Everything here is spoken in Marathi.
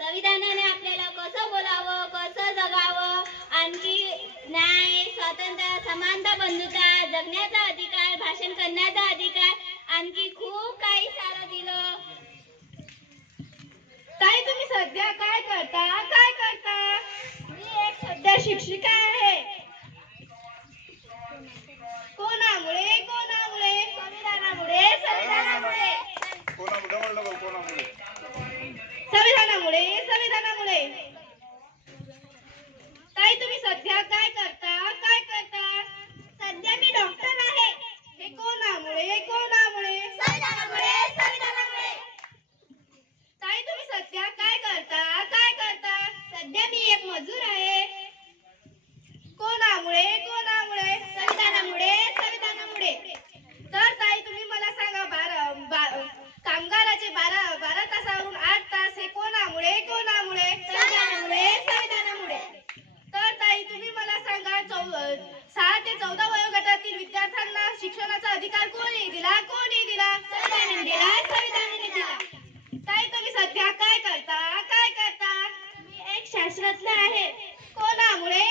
संविधानाने आपल्याला कसं बोलावं, कसं जगावं, आणखी न्याय, स्वातंत्र्य, समानता, बंधुता, जगण्याचा अधिकार, भाषण करण्याचा अधिकार, आणखी खूप काही सारं दिलं. ताई, तुम्ही सध्या काय करता? मी एक सध्या शिक्षिका आहे. कोणामुळे? संविधानामुळे. ताई, तुम्ही सध्या काय करता? सध्या मी डॉक्टर आहे. हे कोणामुळे? संविधानामुळे. ताई, तुम्ही सध्या काय करता? सध्या मी एक मजूर आहे. कोणामुळे? संविधानामुळे. तर ताई, तुम्ही मला सांगा, कामगाराचे 12 तासावरून 8 तास हे कोणामुळे? संविधानामुळे. तर ताई, तुम्ही मला सांगा, 6 ते 14 वयोगटातील विद्यार्थ्यांना शिक्षणाचा अधिकार कोणी दिला? संविधानाने दिला. ताई, तुम्ही सध्या काय करता? मी एक शास्त्रज्ञ आहे. कोणामुळे?